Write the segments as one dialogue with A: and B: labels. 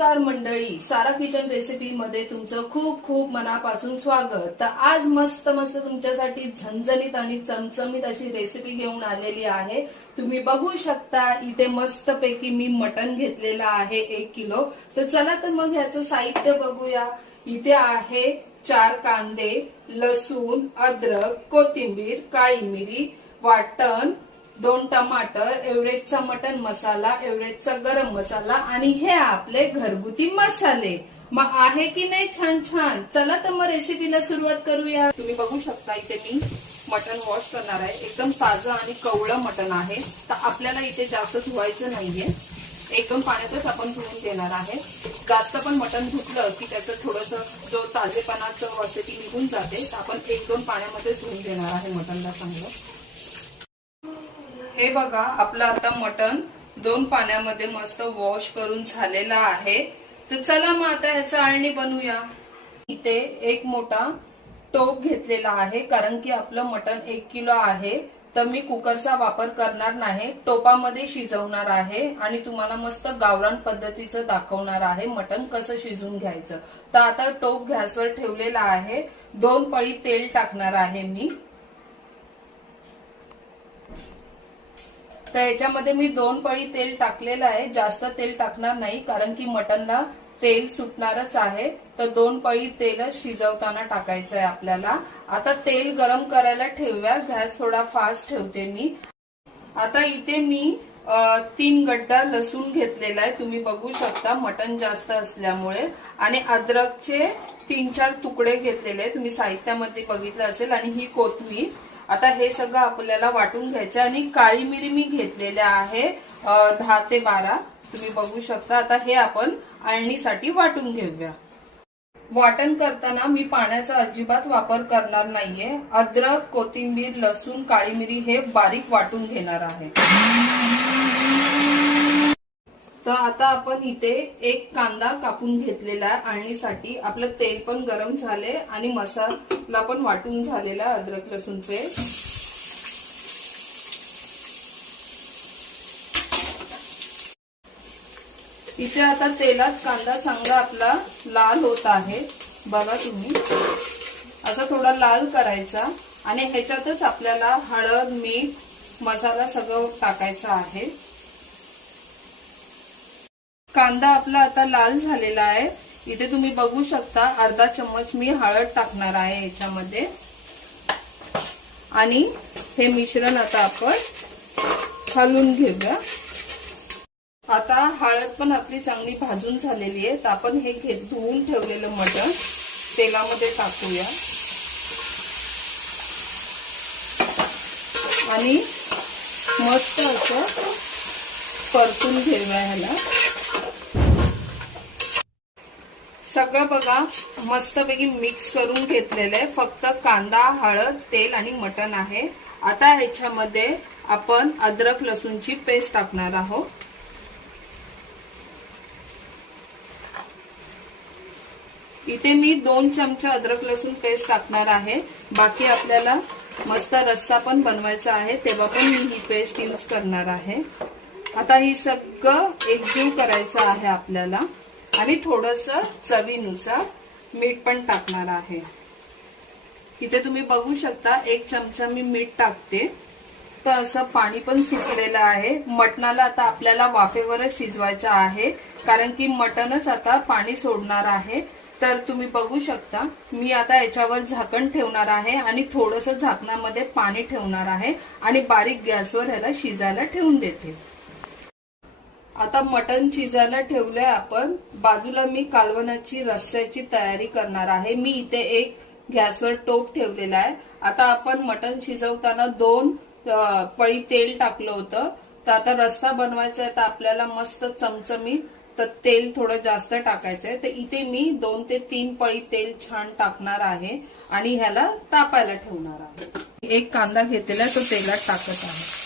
A: नमस्कार मंडळी. सारा kitchen recipe मध्ये तुमचं खूप खूप मनापासून स्वागत. तर आज मस्त मस्त तुमच्यासाठी झणझणीत आणि चमचमीत अशी रेसिपी घेऊन आलेली आहे. तुम्ही बघू शकता इथे मस्त पैकी मी मटण घेतलेलं आहे एक किलो. तर चला तर मग ह्याचं साहित्य बघूया. इथे आहे चार कांदे लसूण अद्रक कोथिंबीर काळी मिरी वाटण दोन टमाटर एव्हरेजचा मटन मसाला एव्हरेजचा गरम मसाला आणि हे आपले घरगुती मसाले. मग आहे की नाही छान छान? चला तर मग रेसिपीला सुरुवात करूया. तुम्ही बघू शकता इथे मी मटन वॉश करणार आहे. एकदम ताजं आणि कवळं मटन आहे. तर आपल्याला इथे जास्त धुवायचं नाहीये. एकदम पाण्यातच आपण धुवून देणार आहे. जास्त पण मटण धुतलं की त्याचं थोडस जो ताजेपणाचं असते ती निघून जाते तर आपण एक दोन पाण्यामध्ये धुवून देणार आहे मटनला चांगलं. हे बघा आपलं आता मटन दोन पाण्यामध्ये मस्त वॉश करून झालेलं आहे. तर चला मग आता ह्याचा आळणी बनवूया. इथे एक मोठा टोप घेतलेला आहे कारण की आपलं मटन एक किलो आहे. तर मी कुकरचा वापर करणार नाही टोपामध्ये शिजवणार आहे आणि तुम्हाला मस्त गावरान पद्धतीचं दाखवणार आहे मटन कसं शिजून घ्यायचं. तर आता टोप गॅसवर ठेवलेला आहे. दोन पळी तेल टाकणार आहे मी. तर याच्यामध्ये मी दोन पळी तेल टाकलेलं आहे. जास्त तेल टाकणार नाही कारण की मटनला तेल सुटणारच आहे. तर दोन पळी तेल शिजवताना टाकायचं आहे आपल्याला. आता तेल गरम करायला ठेवूया. गॅस थोडा फास्ट ठेवते मी. आता इथे मी तीन गड्डा लसूण घेतलेला आहे. तुम्ही बघू शकता मटन जास्त असल्यामुळे. आणि अद्रकचे तीन चार तुकडे घेतलेले आहे तुम्ही साहित्यामध्ये बघितलं असेल. आणि ही कोथमीर. आता हे सगळं आपल्याला वाटून घ्यायचं आणि काळी मिरी मी घेतलेल्या आहे दहा ते बारा. तुम्ही बघू शकता आता हे आपण आळणीसाठी वाटून घेऊया. वाटण करताना मी पाण्याचा अजिबात वापर करणार नाहीये. अद्रक कोथिंबीर लसूण काळी मिरी हे बारीक वाटून घेणार आहे. तर आता आपण इथे एक कांदा कापून घेतलेला आहे आळणीसाठी आपलं तेल पण गरम झाले आणि मसाला पण वाटून झालेला आहे अद्रक लसूण पेस्ट इथे आता तेलात कांदा चांगला आपला लाल होत आहे. बघा तुम्ही. असा थोडा लाल करायचा आणि ह्याच्यातच आपल्याला हळद मीठ मसाला सगळं टाकायचा आहे. कांदा आपला आता लाल झालेला आहे. इथे तुम्ही बघू शकता अर्धा चम्मच मी हळद टाकणार आहे याच्यामध्ये. आणि हे मिश्रण आता आपण हलवून घेऊया. आता हळद पण आपली चांगली भाजून झालेली आहे. तर आपण हे घे धुवून ठेवलेलं मटण तेलामध्ये टाकूया. आणि मस्त असं परतून घेऊया ह्याला. सगळं बघा मस्तपैकी मिक्स करून घेतलेलं आहे. फक्त कांदा हळद तेल आणि मटण आहे. आता ह्याच्यामध्ये आपण अद्रक लसूणची पेस्ट टाकणार आहोत. इथे मी दोन चमचे अद्रक लसूण पेस्ट टाकणार आहे. बाकी आपल्याला मस्त रस्सा पण बनवायचा आहे. तेव्हा पण मी ही पेस्ट यूज करणार आहे. आता ही सगळं एकजीव करायचं आहे आपल्याला. आणि थोडस चवीनुसार मीठ पण टाकणार आहे. इथे तुम्ही बघू शकता एक चमचा मी मीठ टाकते. तर असं पाणी पण सुटलेलं आहे. मटणाला आता आपल्याला वाफेवरच शिजवायचं आहे कारण की मटणच आता पाणी सोडणार आहे. तर तुम्ही बघू शकता मी आता याच्यावर झाकण ठेवणार आहे आणि थोडस झाकणामध्ये पाणी ठेवणार आहे आणि बारीक गॅसवर ह्याला शिजायला ठेवून देते. आता मटण शिजायला ठेवलंय आपण. बाजूला मी कालवणाची रस्स्याची तयारी करणार आहे. मी इथे एक गॅसवर टोप ठेवलेला आहे. आता आपण मटण शिजवताना दोन पळी तेल टाकलं होतं. तर आता रस्सा बनवायचा आहे तर आपल्याला मस्त चमचमीत तर तेल थोडं जास्त टाकायचं आहे. तर इथे मी दोन ते तीन पळी तेल छान टाकणार आहे आणि ह्याला तापायला ठेवणार आहे. एक कांदा घेतलेला आहे तो तेलात टाकत आहे.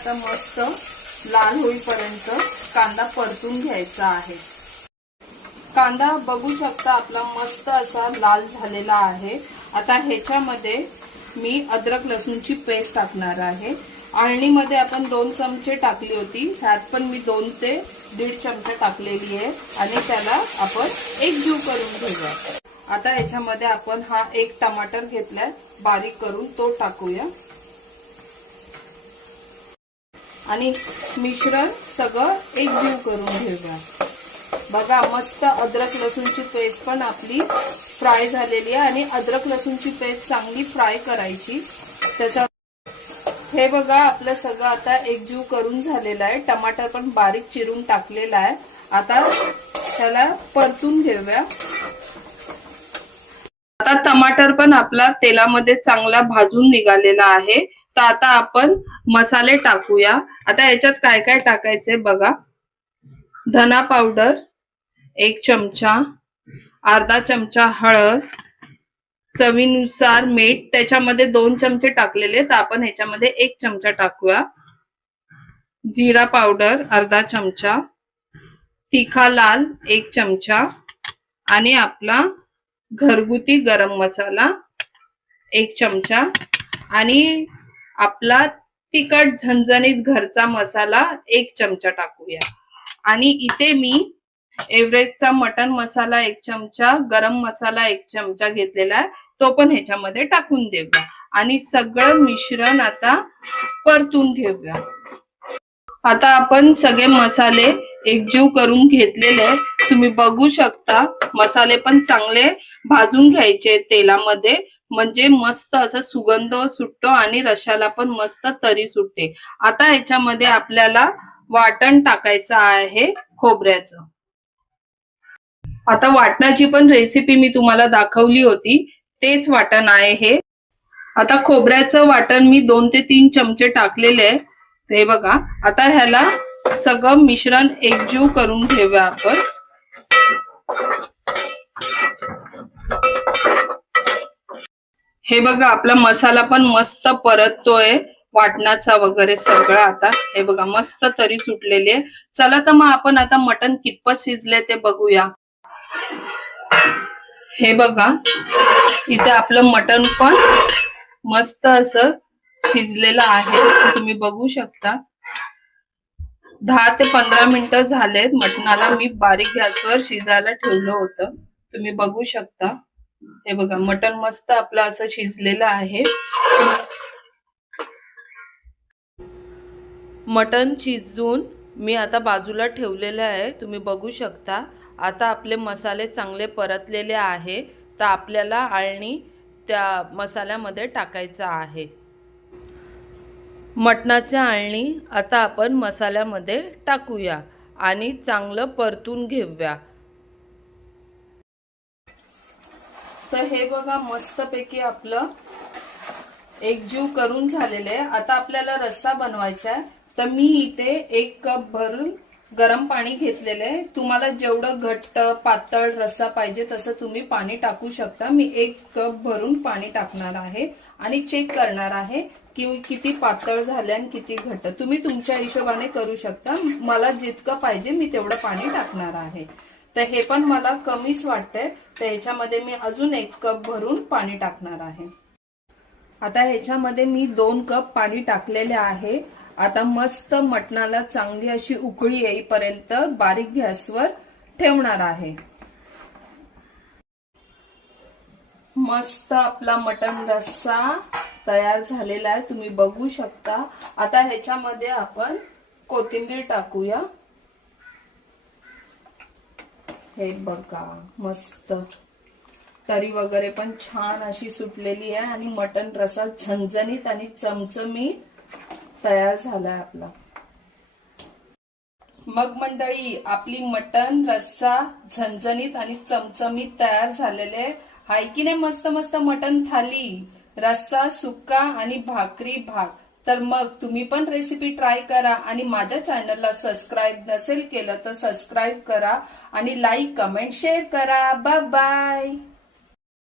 A: आता मस्त लाल होईपर्यंत कांदा परतून घ्यायचा आहे. कांदा बघू शकता आपला मस्त असा लाल झालेला आहे. आता ह्याच्यामध्ये मी अद्रक लसूणची पेस्ट टाकणार आहे. आळणीमध्ये आपण दोन चमचे टाकली होती. ह्यात पण मी दोन ते दीड चमचे टाकलेली आहे. आणि त्याला आपण एकजीव करून घेऊया. आता ह्याच्यामध्ये आपण हा एक टमाटर घेतलाय. बारीक करून तो टाकूया. आणि मिश्रण सगळं एकजीव करून घेऊया. बघा मस्त अद्रक लसूणची पेस्ट पण आपली फ्राय झालेली आहे आणि अद्रक लसूणची पेस्ट चांगली फ्राय करायची. त्याच्या हे बघा आपलं सगळं आता एकजीव करून झालेलं आहे. टमाटर पण बारीक चिरून टाकलेला आहे. आता त्याला परतून घेऊया. आता टमाटर पण आपला तेलामध्ये चांगला भाजून निघालेला आहे. तर आता आपण मसाले टाकूया. आता याच्यात काय काय टाकायचंय बघा. धना पावडर एक चमचा अर्धा चमचा हळद चवीनुसार मीठ. त्याच्यामध्ये दोन चमचे टाकलेले तर आपण ह्याच्यामध्ये एक चमचा टाकूया. जिरा पावडर अर्धा चमचा. तिखा लाल एक चमचा. आणि आपला घरगुती गरम मसाला एक चमचा. आणि आपला तिखट झणझणीत घरचा मसाला एक चमचा टाकूया. आणि इथे मी एव्हरेजचा मटन मसाला एक चमचा गरम मसाला एक चमचा घेतलेला आहे. तो पण ह्याच्यामध्ये टाकून देऊया. आणि सगळं मिश्रण आता परतून घेऊया. आता आपण सगळे मसाले एकजीव करून घेतलेले तुम्ही बघू शकता मसाले पण चांगले भाजून घ्यायचे तेलामध्ये. म्हणजे मस्त असं सुगंध सुटतो आणि रशाला पण मस्त तरी सुटते. आता ह्याच्यामध्ये आपल्याला वाटण टाकायचं आहे खोबऱ्याचं. आता वाटणाची पण रेसिपी मी तुम्हाला दाखवली होती. तेच वाटण आहे हे. आता खोबऱ्याचं वाटण मी दोन ते तीन चमचे टाकलेले आहे. हे बघा आता ह्याला सगळं मिश्रण एकजीव करून ठेवूया आपण. हे बघा आपला मसाला पण मस्त परततोय वाटणाचा वगैरे सगळं आता. हे बघा मस्त तरी सुटलेली आहे. चला तर मग आपण आता मटन कितपत शिजले ते बघूया. हे बघा इथे आपलं मटन पण मस्त असं शिजलेलं आहे. तुम्ही बघू शकता. दहा ते पंधरा मिनिटं झालेत. मटणाला मी बारीक गॅसवर शिजायला ठेवलं होतं. तुम्ही बघू शकता. हे बघा मटण मस्त आपलं असं शिजलेलं आहे. मटण शिजून मी आता बाजूला ठेवलेलं आहे तुम्ही बघू शकता. आता आपले मसाले चांगले परतलेले आहे तर आपल्याला आळणी त्या मसाल्यामध्ये टाकायचं आहे. मटणाच्या आळणी आता आपण मसाल्यामध्ये टाकूया आणि चांगलं परतून घेऊया. तर हे बघा मस्तपैकी आपलं एकजीव करून झालेलं आहे. आता आपल्याला रस्सा बनवायचा आहे. तर मी इथे एक कप भरून गरम पाणी घेतलेलं आहे. तुम्हाला जेवढं घट्ट पातळ रस्सा पाहिजे तसं तुम्ही पाणी टाकू शकता. मी एक कप भरून पाणी टाकणार आहे आणि चेक करणार आहे की किती पातळ झाले आणि किती घट्ट. तुम्ही तुमच्या हिशोबाने करू शकता. मला जितकं पाहिजे मी तेवढं पाणी टाकणार आहे. तर हे पण मला कमीच वाटतंय. तर ह्याच्यामध्ये मी अजून एक कप भरून पाणी टाकणार आहे. आता ह्याच्यामध्ये मी दोन कप पाणी टाकलेले आहे. आता मस्त मटणाला चांगली अशी उकळी येईपर्यंत बारीक गॅसवर ठेवणार आहे. मस्त आपला मटण रस्सा तयार झालेला आहे. तुम्ही बघू शकता. आता ह्याच्यामध्ये आपण कोथिंबीर टाकूया. हे बघा मस्त. तरी वगैरे पण छान अशी सुटलेली आहे आणि मटन रसा झणझणीत आणि चमचमीत तयार झालाय आपला. मग मंडळी आपली मटन रस्सा झणझणीत आणि चमचमीत तयार झालेले हाय की नाही? मस्त मस्त मटन थाली. रस्सा सुक्का आणि भाकरी भात. तर मग तुम्ही पण रेसिपी ट्राय करा आणि माझ्या चॅनलला सबस्क्राईब नसेल केलं तर सबस्क्राईब करा आणि लाईक कमेंट शेअर करा. Bye bye